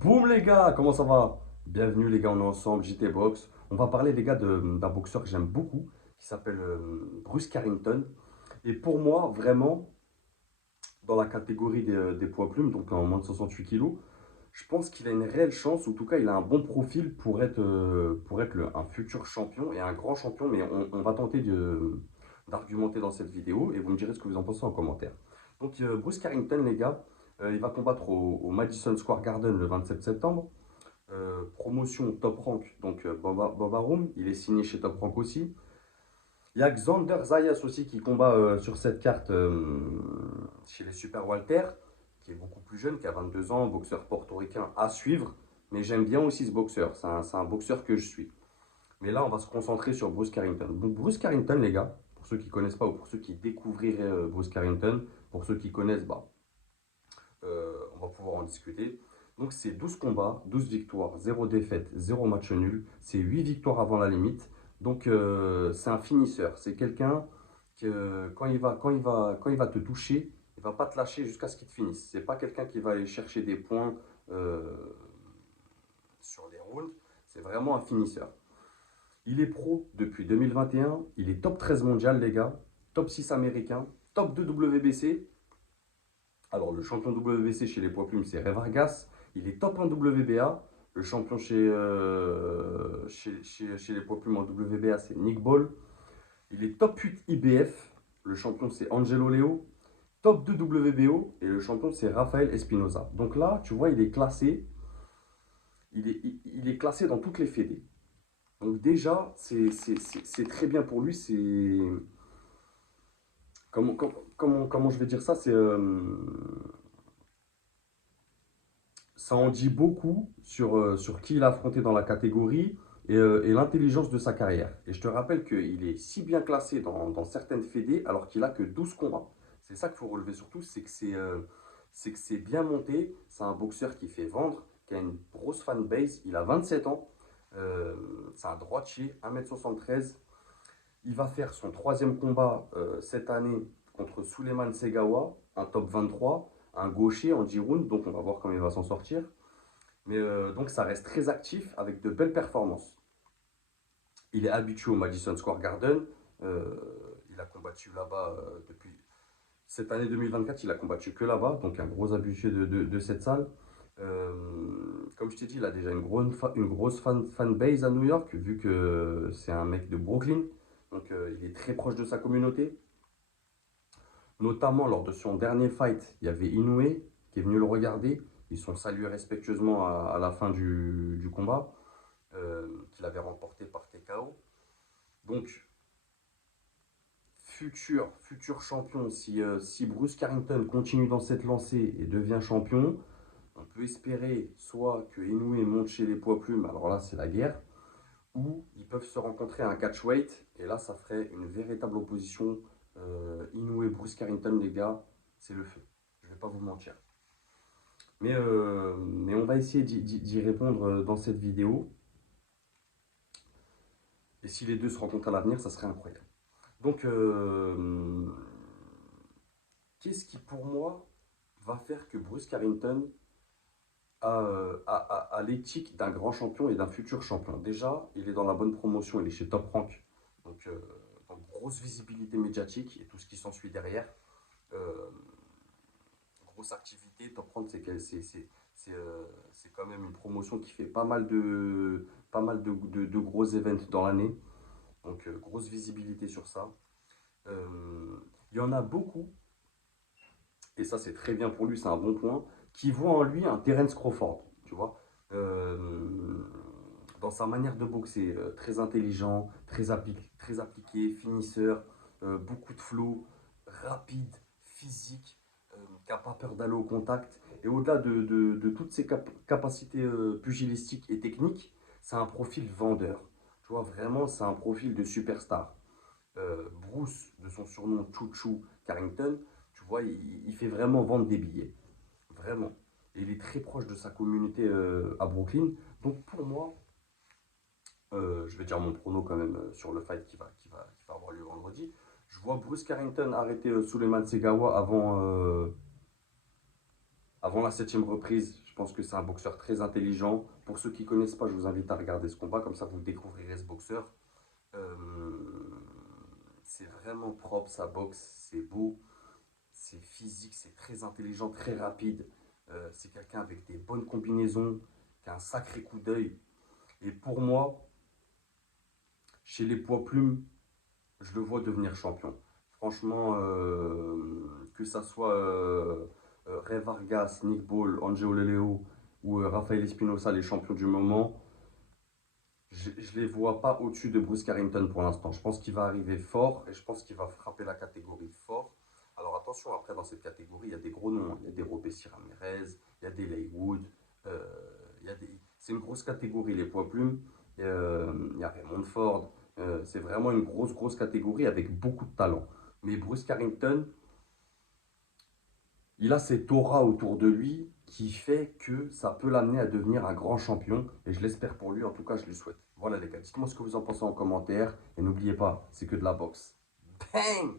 Boum les gars, comment ça va? Bienvenue les gars, on est ensemble, JT Box. On va parler les gars d'un boxeur que j'aime beaucoup, qui s'appelle Bruce Carrington. Et pour moi, vraiment, dans la catégorie des poids plumes, donc en moins de 68 kilos, je pense qu'il a une réelle chance, ou en tout cas il a un bon profil pour être un futur champion et un grand champion, mais on va tenter d'argumenter dans cette vidéo et vous me direz ce que vous en pensez en commentaire. Donc Bruce Carrington les gars, il va combattre au Madison Square Garden le 27 septembre. Promotion Top Rank, donc Bob Arum, il est signé chez Top Rank aussi. Il y a Xander Zayas aussi qui combat sur cette carte chez les Super Walter, qui est beaucoup plus jeune, qui a 22 ans, boxeur portoricain à suivre. Mais j'aime bien aussi ce boxeur, c'est un boxeur que je suis. Mais là, on va se concentrer sur Bruce Carrington. Donc, Bruce Carrington, les gars, pour ceux qui ne connaissent pas ou pour ceux qui découvriraient Bruce Carrington, pour ceux qui connaissent, bah, on va pouvoir en discuter. Donc c'est 12 combats, 12 victoires, 0 défaite, 0 match nul. C'est 8 victoires avant la limite. Donc c'est un finisseur. C'est quelqu'un que quand il va te toucher, il va pas te lâcher jusqu'à ce qu'il te finisse. C'est pas quelqu'un qui va aller chercher des points euh, sur les rounds. C'est vraiment un finisseur. Il est pro depuis 2021. Il est top 13 mondial, les gars. Top 6 américain. Top 2 WBC. Alors, le champion WBC chez les poids plumes, c'est Ray Vargas. Il est top 1 WBA. Le champion chez les poids plumes en WBA, c'est Nick Ball. Il est top 8 IBF. Le champion, c'est Angelo Leo. Top 2 WBO. Et le champion, c'est Rafael Espinoza. Donc là, tu vois, il est classé. Il est classé dans toutes les fédés. Donc déjà, c'est très bien pour lui. C'est comment je vais dire ça? Ça en dit beaucoup sur qui il a affronté dans la catégorie et l'intelligence de sa carrière. Et je te rappelle qu'il est si bien classé dans certaines fédés alors qu'il a que 12 combats. C'est ça qu'il faut relever surtout, c'est que c'est bien monté. C'est un boxeur qui fait vendre, qui a une grosse fanbase. Il a 27 ans. C'est un droitier, 1m73. Il va faire son troisième combat cette année contre Suleiman Segawa, un top 23, un gaucher en 10 rounds, donc on va voir comment il va s'en sortir. Mais donc ça reste très actif avec de belles performances. Il est habitué au Madison Square Garden. Euh, il a combattu là-bas depuis cette année 2024. Il a combattu que là-bas, donc un gros habitué de cette salle. Comme je t'ai dit, il a déjà une grosse fanbase à New York, vu que c'est un mec de Brooklyn. Donc il est très proche de sa communauté. Notamment lors de son dernier fight, il y avait Inoue qui est venu le regarder. Ils sont salués respectueusement à la fin du combat, qu'il avait remporté par TKO. Donc, futur champion, si Bruce Carrington continue dans cette lancée et devient champion, on peut espérer soit que Inoue monte chez les poids plumes, alors là c'est la guerre, ou ils peuvent se rencontrer à un catchweight, et là ça ferait une véritable opposition. Inoue-Bruce Carrington, les gars, c'est le feu. Je ne vais pas vous mentir. Mais on va essayer d'y répondre dans cette vidéo. Et si les deux se rencontrent à l'avenir, ça serait incroyable. Donc, qu'est-ce qui pour moi va faire que Bruce Carrington a l'éthique d'un grand champion et d'un futur champion? Déjà, il est dans la bonne promotion, il est chez Top Rank. Donc, grosse visibilité médiatique et tout ce qui s'ensuit derrière. Euh, Grosse activité. Top Rank, c'est quand même une promotion qui fait pas mal de gros events dans l'année. Donc, grosse visibilité sur ça. Il y en a beaucoup, et ça c'est très bien pour lui, c'est un bon point, qui voient en lui un Terence Crawford, tu vois. Euh, Dans sa manière de boxer, très intelligent, très appliqué, finisseur, beaucoup de flow, rapide, physique, qui n'a pas peur d'aller au contact. Et au-delà de toutes ses capacités pugilistiques et techniques, c'est un profil vendeur. Tu vois, vraiment, c'est un profil de superstar. Bruce, de son surnom Chouchou Carrington, tu vois, il fait vraiment vendre des billets. Vraiment. Et il est très proche de sa communauté à Brooklyn. Donc pour moi, je vais dire mon prono quand même sur le fight qui va avoir lieu vendredi. Je vois Bruce Carrington arrêter Suleiman Segawa avant la septième reprise. Je pense que c'est un boxeur très intelligent. Pour ceux qui ne connaissent pas, je vous invite à regarder ce combat, comme ça vous découvrirez ce boxeur. Euh, c'est vraiment propre, sa boxe, c'est beau, c'est physique, c'est très intelligent, très rapide. C'est quelqu'un avec des bonnes combinaisons, qui a un sacré coup d'œil. Et pour moi, chez les poids plumes, je le vois devenir champion. Franchement, que ça soit Ray Vargas, Nick Ball, Angelo Leleo ou Rafael Espinosa, les champions du moment, je ne les vois pas au-dessus de Bruce Carrington pour l'instant. Je pense qu'il va arriver fort et je pense qu'il va frapper la catégorie fort. Alors attention, après dans cette catégorie, il y a des gros noms. Il y a des Robesi Ramirez, il y a des Leywood. euh, C'est une grosse catégorie, les poids plumes. Il y a Raymond Ford. C'est vraiment une grosse catégorie avec beaucoup de talent. Mais Bruce Carrington, il a cette aura autour de lui qui fait que ça peut l'amener à devenir un grand champion. Et je l'espère pour lui, en tout cas, je le souhaite. Voilà les gars, dites-moi ce que vous en pensez en commentaire. Et n'oubliez pas, c'est que de la boxe. Bang!